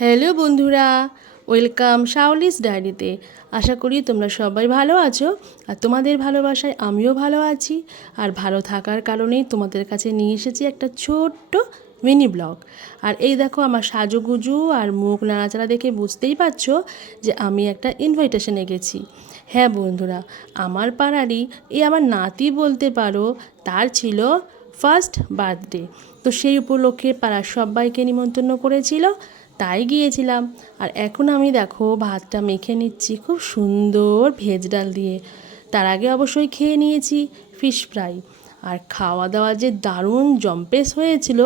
Hello বন্ধুরা, welcome শাওলিস ডায়েরিতে। আশা করি তোমরা সবাই ভালো আছো আর তোমাদের ভালোবাসায় আমিও ভালো আছি। আর ভালো থাকার কারণেই তোমাদের কাছে নিয়ে এসেছি একটা ছোট্ট মিনি ব্লগ। আর এই দেখো আমার সাজুগুজু আর মুখ নাড়াচাড়া দেখে বুঝতেই পারছো যে আমি একটা ইনভাইটেশনে গেছি। হ্যাঁ বন্ধুরা, আমার পাড়ারই আমার নাতি বলতে পারো, তার ছিল ফার্স্ট বার্থডে। তো সেই উপলক্ষে পাড়ার সবাইকে নিমন্ত্রণ করেছিল, তাই গিয়েছিলাম। আর এখন আমি দেখো ভাতটা মেখে নিচ্ছি খুব সুন্দর ভেজ ডাল দিয়ে। তার আগে অবশ্যই খেয়ে নিয়েছি ফিশ ফ্রাই। আর খাওয়া দাওয়া যে দারুণ জম্পেস হয়েছিল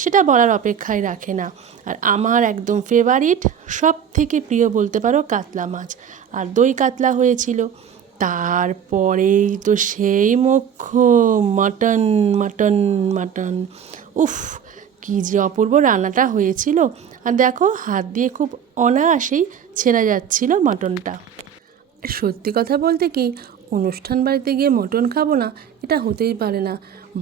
সেটা বলার অপেক্ষায় রাখে না। আর আমার একদম ফেভারিট, সব থেকে প্রিয় বলতে পারো কাতলা মাছ, আর দই কাতলা হয়েছিল। তারপরেই তো সেই মোক্ষম মাটন মাটন মাটন। উফ, কী যে অপূর্ব রান্নাটা হয়েছিল। আর দেখো হাত দিয়ে খুব অনায়াসেই ছেড়ে যাচ্ছিল মাটনটা। সত্যি কথা বলতে কি, অনুষ্ঠান বাড়িতে গিয়ে মটন খাবো না এটা হতেই পারে না।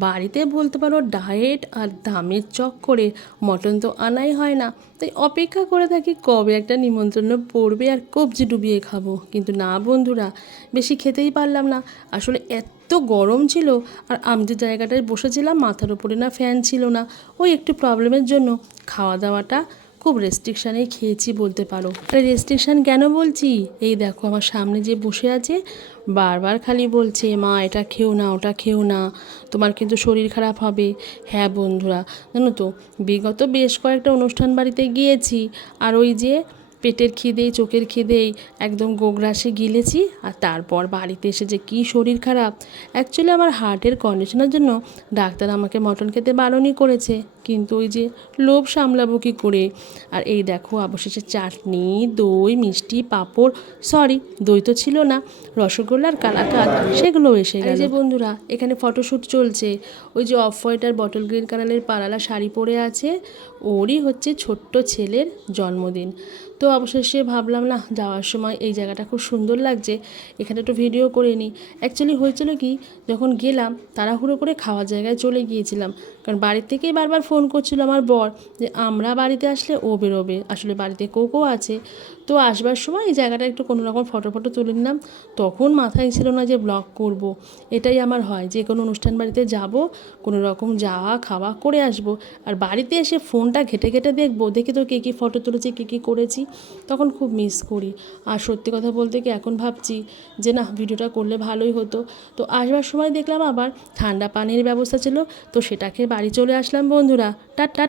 বাড়িতে বলতে পারো ডায়েট আর দামের চক্করে মটন তো আনাই হয় না। তাই অপেক্ষা করে থাকি কবে একটা নিমন্ত্রণ পড়বে আর কবজি ডুবিয়ে খাবো। কিন্তু না বন্ধুরা, বেশি খেতেই পারলাম না। আসলে এত গরম ছিল, আর আমি যে জায়গাটায় বসেছিলাম মাথার উপরে না ফ্যান ছিল না, ওই একটু প্রবলেমের জন্য খাওয়া দাওয়াটা খুব রেস্ট্রিকশানেই খেয়েছি বলতে পারো। রেস্ট্রিকশান কেন বলছি, এই দেখো আমার সামনে যে বসে আছে বারবার খালি বলছে, মা এটা খেও না ওটা খেও না, তোমার কিন্তু শরীর খারাপ হবে। হ্যাঁ বন্ধুরা, জানো তো বিগত বেশ কয়েকটা অনুষ্ঠান বাড়িতে গিয়েছি, আর ওই যে পেটের খিদেই চোখের খিদেই একদম গোগ্রাসে গিলেছি। আর তারপর বাড়িতে এসে যে কী শরীর খারাপ। অ্যাকচুয়ালি আমার হার্টের কন্ডিশনের জন্য ডাক্তার আমাকে মটন খেতে বারণই করেছে, কিন্তু ওই যে লোভ সামলাবো কী করে। আর এই দেখো অবশেষে চাটনি, দই, মিষ্টি, পাঁপড়, সরি দই তো ছিল না, রসগোল্লা আর কালাকাঁদ সেগুলোও এসে গেল। যে বন্ধুরা এখানে ফটোশ্যুট চলছে, ওই যে অফ হোয়াইট আর বটল গ্রিন কালারের পাড়ালা শাড়ি পরে আছে, ওরই হচ্ছে ছোট্ট ছেলের জন্মদিন। তো অবশেষে ভাবলাম না যাওয়ার সময় এই জায়গাটা খুব সুন্দর লাগছে, এখানে একটু ভিডিও করে নিই। অ্যাকচুয়ালি হয়েছিল কি, যখন গেলাম তাড়াহুড়ো করে খাওয়ার জায়গায় চলে গিয়েছিলাম, কারণ বাড়ির থেকেই বারবার ফোন করছিল আমার বর যে আমরা বাড়িতে আসলে ও বেরোবে। আসলে বাড়িতে কোকো আছে, তো আসবার সময় এই জায়গাটা একটু কোনো রকম ফটো তুলে নিলাম। তখন মাথায় ছিল না যে ব্লগ করব। এটাই আমার হয়, যে কোনো অনুষ্ঠান বাড়িতে যাব, কোনো রকম যাওয়া খাওয়া করে আসব, আর বাড়িতে এসে ফোনটা ঘেটে ঘেটে দেখবো, দেখি তো কে কী ফটো তুলেছি কী কী করেছি, তখন খুব মিস করি। আর সত্যি কথা বলতে কি এখন ভাবছি যে না ভিডিওটা করলে ভালোই হতো। তো আসবার সময় দেখলাম আবার ঠান্ডা পানির ব্যবস্থা ছিল, তো সেটাকে বাড়ি চলে আসলাম বন্ধুরা। টাটা।